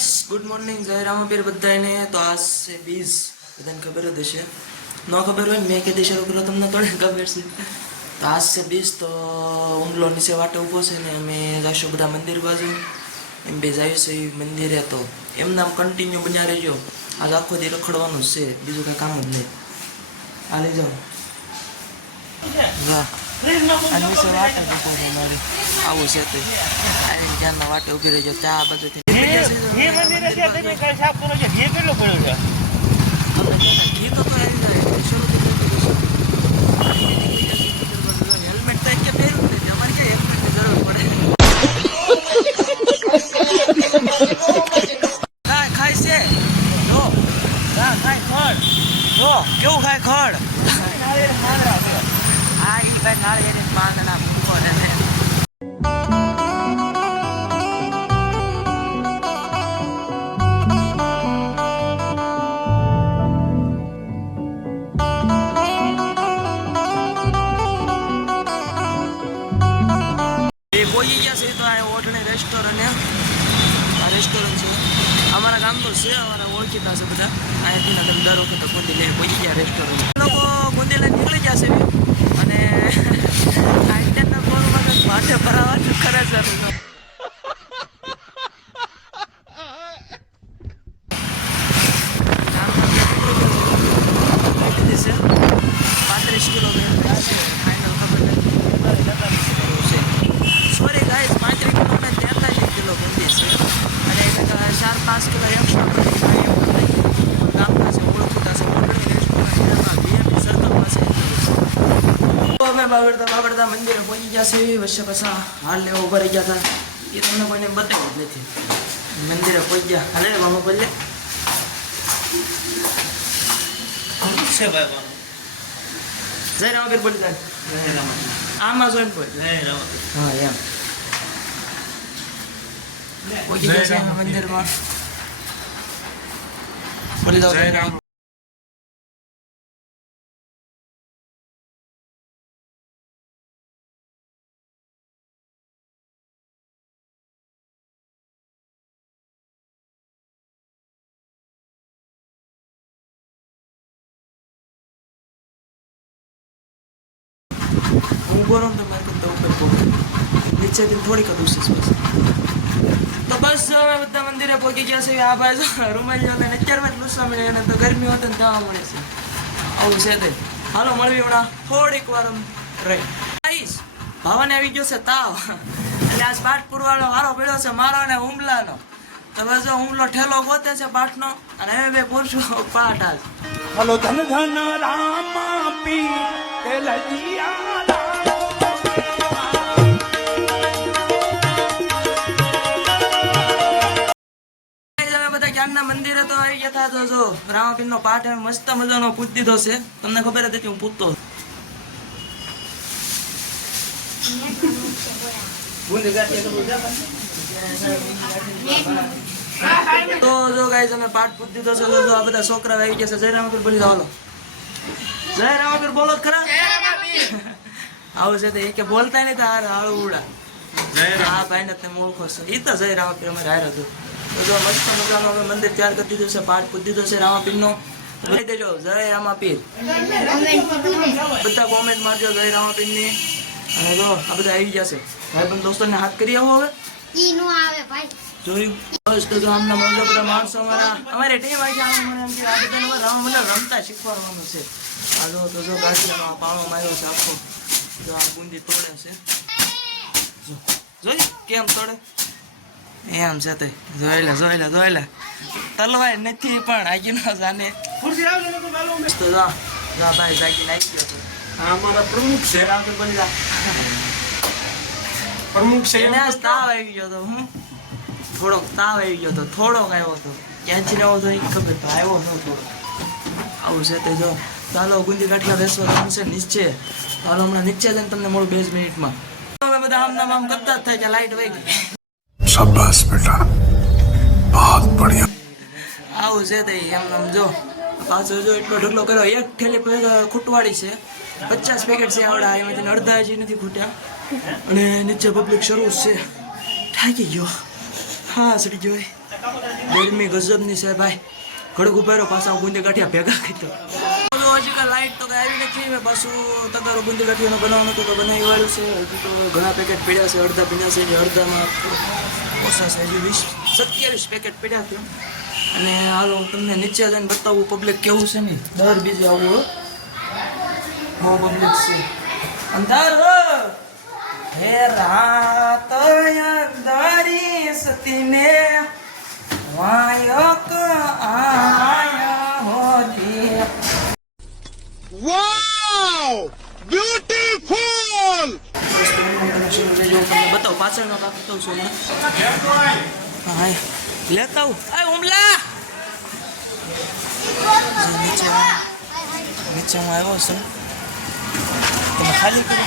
Guys good morning જય રામાપીર બધાને તો આજ છે 20 બધાને ખબર જ હશે ન ખબર હોય મેં કીધી શરૂ કરો તમને થોડી ખબર છે તો આજ છે 20 તો ઉમલો નીચે વાટે ઊભો છે ને અમે જઈશું બધા મંદિર બાજુ એમ બે જઈશું છે મંદિરે તો એમના કન્ટિન્યુ બન્યા રહેજો આજ આખો દી રખડવાનું છે બીજું કંઈ કામ જ નહીં આ લઈ જાઓ વાહ અને સે વાટે ઊભો છે મારે આવું છે તો આવીને ધ્યાનમાં વાટે ઊભી રહેજો ચા બાજુથી હેલ્મેટ તો કે પહેરું ને તમારે કે હેલ્મેટની જરૂર પડે ખાય છે જો ખાય ખડ જો કેવું ખાય ખડ હા ઈ ભાઈ નાળિયેર પાંદડા મૂકો ને પહોંચી ગયા છે તો આ ઓઠણે રેસ્ટોરન્ટ આ રેસ્ટોરન્ટ છે અમારા ગામ તો છે અમારા ઓળખીતા છે બધા અહીંયાથી તમે દર વખતે ગુંદી લઈને પહોંચી ગયા રેસ્ટોરન્ટ લોકો ગુંદી લઈને નીકળી જશે અને આ ઇન્ડિયનના બોલમાં ભાટે ભરાવાનું કરે છે 35 કિલો ફાઇનલ ખબર સોરી ગાઈસ 35 કિલો ને 43 કિલો બંધી છે અને 4-5 કિલો એક્સ્ટ્રા પડી ગામના છે ઓળખતા છે ઓલરેડી રેસ્ટોરન્ટમાં વીએપી સર્કલ પાસે તો અમે બાબરદા મંદિરે પહોંચી ગયા છે વચ્ચે પાછા હાલ લેવા ઉભા રહી ગયા હતા એ તમને કોઈને બતાવ્યું જ નથી મંદિરે પહોંચી ગયા હાલે મામા બોલે છે ભાઈ જય રામાપીર બોલી જાય જય રામાપીર આમાં જોઈને બોલ જય રામાપીર હા એમ પહોંચી ગયા છે મંદિરમાં બોલી જાઓ જય રામ ऊपर हम तो मैं करता हूँ ऊपर को नीचे दिन थोड़ी कर दूँ तो बस બધા મંદિરે પહોંચી ગયા છે આ બાજુ રૂમાલ જો ને અત્યારમાં જ લુસા મળે ને તો ગરમી હોત ને ત્યાં મળે છે આવું છે તે હાલો મળવી હમણાં થોડીક વાર રહી આઈશ ભાવાને આવી ગયો છે તાવ એટલે આજ પાઠ પુરવાનો વારો પડ્યો છે મારો ને હુમલાનો તો બસ હુમલો ઠેલો ગોતે છે પાઠનો અને હવે બે પૂરશું પાઠ આજ હલો ધન ધન રામ પી લજિયા મંદિરે તો આવી ગયા હતા જો રામાપીર નો પાઠ મસ્ત મજાનો પૂછ દીધો છે તમને ખબર હતી હું પૂછતો તો જો ગાઈસ અમે પાઠ પૂછ દીધો છે જો આ બધા છોકરા આવી ગયા છે જય રામાપીર બોલી જાવ જય રામાપીર બોલો ખરા આવું છે તો એ કે બોલતા નહીં તાર આળું ઉડા હા ભાઈ ને તમે ઓળખો છો એ તો જય રામાપીર અમે હાર હતું તો જો મસ્ત મજાનો અમે મંદિર તૈયાર કરી દીધું છે પાઠ પૂછી દીધો છે રામાપીરનો લઈ દેજો જય રામાપીર બધા કોમેન્ટ મારજો જય રામાપીરની અને જો આ બધા આવી જશે ભાઈ બંધ દોસ્તોને હાથ કરી આવો હવે જોયું બસ તો આમના મંદિર બધા માણસો અમારે ટીમ આવી જાય એમ કે આ બધા રમતા શીખવાડવાનું છે આ જો તો જો ગાંઠિયાનો પાણો માર્યો છે આખો જો આ બુંદી તોડે છે જોઈ કેમ તોડે એમ છે તે જોઈ લે તલવાય નથી પણ આગી ન જાને તો જા ભાઈ જાગી નાખી ગયો આ અમારા પ્રમુખ છે પ્રમુખ છે એને આજ તાવ આવી ગયો તો હું થોડોક તાવ આવી ગયો તો થોડોક આવ્યો હતો ક્યાંથી રહ્યો તો એ ખબર તો આવ્યો ન થોડો આવું છે તે જો ચાલો ગુંદી ગાંઠિયા બેસવા છે નીચે ચાલો હમણાં નીચે જઈને તમને મળું 2 મિનિટમાં હવે બધા આમ કરતા જ થાય કે લાઈટ વહી ગઈ शाबाश बेटा बहुत बढ़िया આવું છે તે એમ જો પાછો જો એટલો ઢગલો કર્યો એક થેલી ખૂટવાડી છે 50 પેકેટ છે આવડા એમાંથી અડધા હજી નથી ખૂટ્યા અને નીચે પબ્લિક શરૂ છે થાકી ગયો હા સડી ગયો ગરમી ગજબની છે ભાઈ. ઘડક ઉભેરો પાછા બુંદી ગાંઠિયા ભેગા કીધો. હજી કાંઈ લાઈટ તો કાંઈ આવી નથી. હવે પાછું તગારો બુંદી ગાંઠિયાનો બનાવવાનું હતું તો બનાવી વાળું છે. હજી તો ઘણા પેકેટ પડ્યા છે. અડધા પીના છે. અડધામાં ઓછા છે. હજી 27 પેકેટ પડ્યા છે. અને હાલો તમને નીચે જઈને બતાવું પબ્લિક કેવું છે ને. દર બીજે આવું બહુ પબ્લિક છે. અંધારો હે રાત અંધારી સતીને વાયક આયા હોતી. Wow! Beautiful! બતાવો પાછળનો કાપ બતાવું છું હા લેતા આવું. આ ઉમલા નીચે હું આવ્યો છું. તમે ખાલી કરો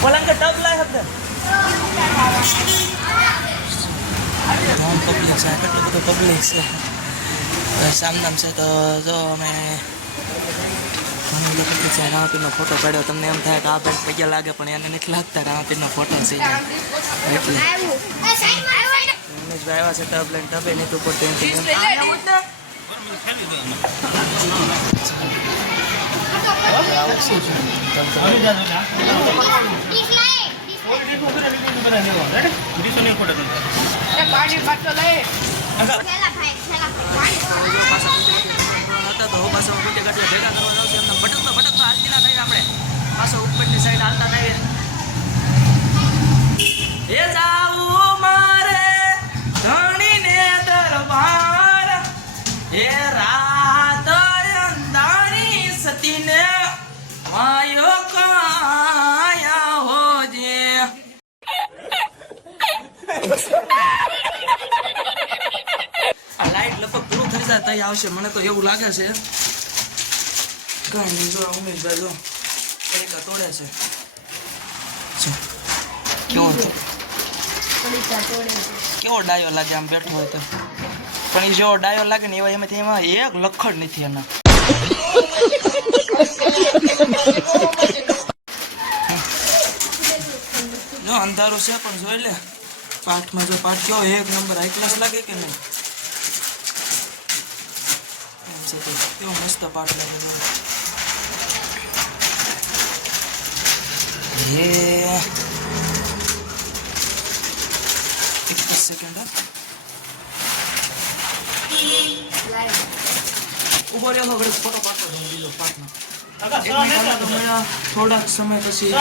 પલંગ ટબ લાય હબદે પબ્લિક છે. કેટલું બધું પબ્લિક છે. સામનામ છે તો જો અમે ઘણી બધી છે. રામાપીરનો ફોટો પાડ્યો. તમને એમ થાય કે આ બેન પૈયા લાગે પણ એને નથી લાગતા. રામાપીરનો ફોટો છે એટલે રમેશભાઈ આવ્યા છે. ટબ લઈને ટબે નહીં તો પડતું તો પાછો ગુંડે ગાંઠિયા ભેગા કરવા જાવ છે. એમને ભટકમાં હાલતી ના થાય. આપણે પાછો ઉપરની સાઈડ હાલતા થઈએ. એ જાવું મારે ધણીને દરબાર એ રાત અંધારી સતીને વાયો કાયા હોજે. આ લાઈટ લગભગ પૂરું થઈ જાય તઈ આવશે મને તો એવું લાગે છે. કઈ નહીં જો ઉમેશભાઈ જો તરીકા તોડે છે. કેવો ડાયો લાગે આમ બેઠો હોય તો. પણ એ જેવો ડાયો લાગે ને એવા એમાંથી એમાં એક લખડ નથી એના. જો અંધારું છે પણ જોઈ લે પાઠમાં જો પાઠ કેવો એક નંબર હાઈ ક્લાસ લાગે કે નહીં. કેવો મસ્ત પાઠ લાગે છે. એક સેકન્ડ ઉભો રહ્યો ઘરે ફોટો પાડતો બીજો પાઠનો. થોડાક સમય પછી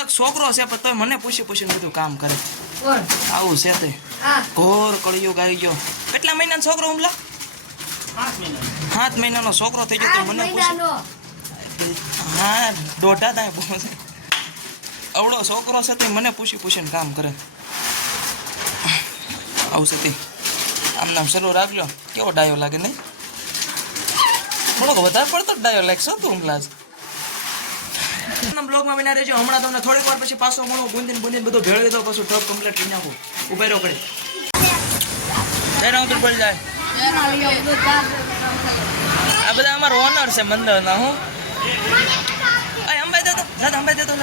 એક છોકરો છે પણ તોય મને પૂછીને બધું કામ કરે. આવું છે તે ઘોર કળિયુગ આવી ગયો. કેટલા મહિનાનો છોકરો ઉમલા? 7 મહિનાનો છોકરો થઈ ગયો તો મને પૂછે. હા દોઢા થાય પહોંચે. અવડો છોકરો છે તે મને પૂછીને કામ કરે. આવું છે તે આમ નામ શરૂ રાખજો. કેવો ડાયો લાગે નહીં? થોડોક વધારે પડતો ડાયો લાગશે તું ઉમલા. બ્લોગમાં બના રહેજો. હમણાં તમને થોડીક વાર પછી પાછો મળો. બુંદીને બધું ભેળવી દો. પાછું ટપ કમ્પ્લીટ લઈ નાખો. ઉભા રહો પડે પડી જાય. આ બધા અમારા ઓનર છે મંદિરના. હું અંબાઈ દેતો અંબાઈ દેતો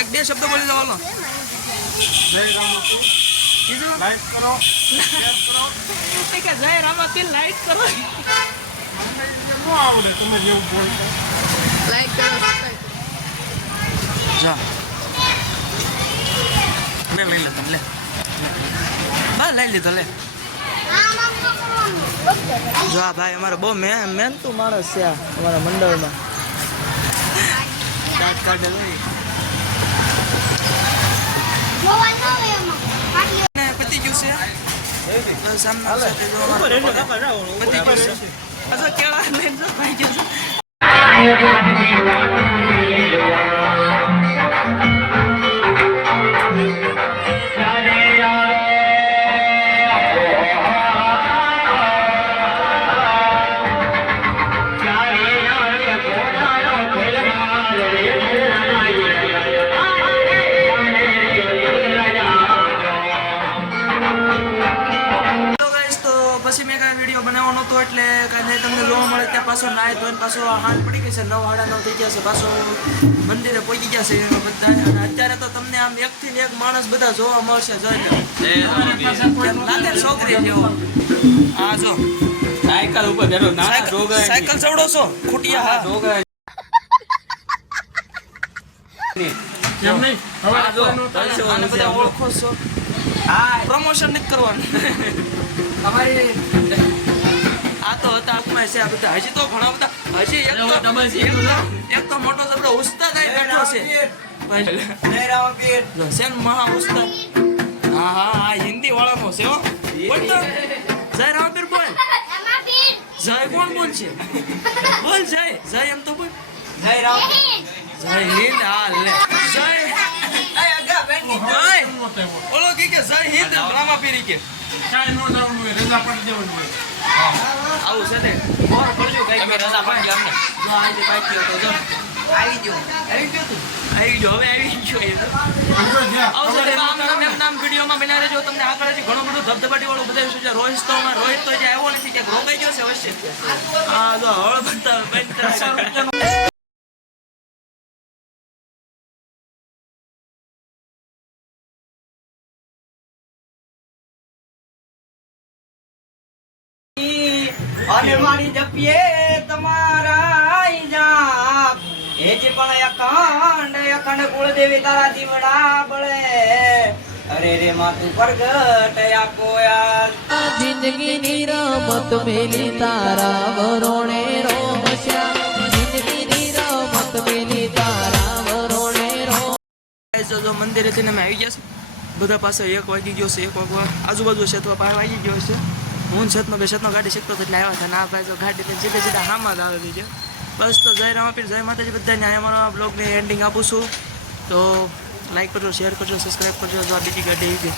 એક બે શબ્દ બોલી દો. હાલો જય રામાપીર લાઈક કરો જય રામાપીર લાઈક કરો. ન આવડે તમે જેવું બોલતો. લાઈક કરો જા લે લઈ લે તમે લે. હા લઈ લીધો લે. જો આ ભાઈ અમારો બહુ મહેનતુ માણસ છે અમારા મંડળમાં. દાંત કાઢે લઈ પતી ગયું છે. બસ આમના સાથે જો અમારે બધી ગયું છે. પાછો કેળા લઈને જો ભાઈ ગયો છે. પછી મેં કાંઈ વિડીયો બનાવવાનો નહોતો એટલે કાંઈ તમને જોવા મળે ત્યાં પાછો નાય ધોઈને પાછો હાથ પડી ગઈ છે 9:30 થઈ ગયા છે પાછો મંદિરે પહોંચી ગયા છે બધા અને અત્યારે તો તમને આમ એકથી ને એક માણસ બધા જોવા મળશે લાગે છોકરી જેવો હા જો સાયકલ ઉપર બેઠો ના જોગાય સાયકલ ચવડો છો ખૂટિયા હા જોગાય એમ નહીં હવે આ જો આને બધા ઓળખો છો હા પ્રમોશન નથી કરવાનું તમારી આ તો હતા આત્મા છે આ બધા હજી તો ઘણા બધા હજી એક તો મોટો જબરો ઉસ્તાદ આઈ બેઠો છે જો સેન મહા ઉસ્તાદ હા હા હા હિન્દી વાળાનો છે હો બોલ તો જય રામપીર બોલ જય કોણ બોલ છે બોલ જય એમ તો બોલ જય હિન્દ હા લે જય ઓલો કે જય હિન્દ રામાપીર કે કાંઈ ન જવાનું હોય રજા પડી દેવાની હોય આવું છે ને બોર કરજો કઈ રજા પાડી અમને જો આજે પાટી હતો જો આવી ગયો તું આવી ગયો હવે આવી ગયો એ આવશે એમ નામ વિડીયોમાં બનાવી રહેજો તમને આગળ હજી ઘણું બધું ધબધબાટી વાળું બધા વિશે રોહિત તો જે આવ્યો નથી ક્યાંક રોકાઈ ગયો છે અવશ્ય હા જો હળ બતાવે બંધ અને મારી જપીએ તમારા જાપ એ જ પણ અખંડ કુળદેવી તારા દીવડા બળે અરે રે માતું પ્રગટ કોયાલ જિંદગીની રમત મેલી તારા વરોણે રોમશ્યા જિંદગીની રમત મેલી તારા વરોણે રોમ જો મંદિરેથી અમે આવી ગયા છે બધા પાસે 1 વાગી ગયો છે 1 વાગવા આજુબાજુ છે અથવા 5 વાગી ગયો છે હું છતનો ગાડી શીખતો એટલે આવ્યા હતા ના ભાઈ જો ગાડી સીધા હામાં જ આવેલી છે બસ તો જય રામાપીર જય માતાજી બધાને અમારા બ્લોગને એન્ડિંગ આપું છું તો લાઈક કરજો શેર કરજો સબસ્ક્રાઈબ કરજો જો આ બીજી ગાડી આવી ગઈ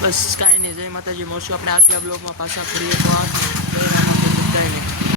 બસ કાંઈ નહીં જય માતાજી મળશું આપણે આગલા બ્લોગમાં પાછા ફરીએ તો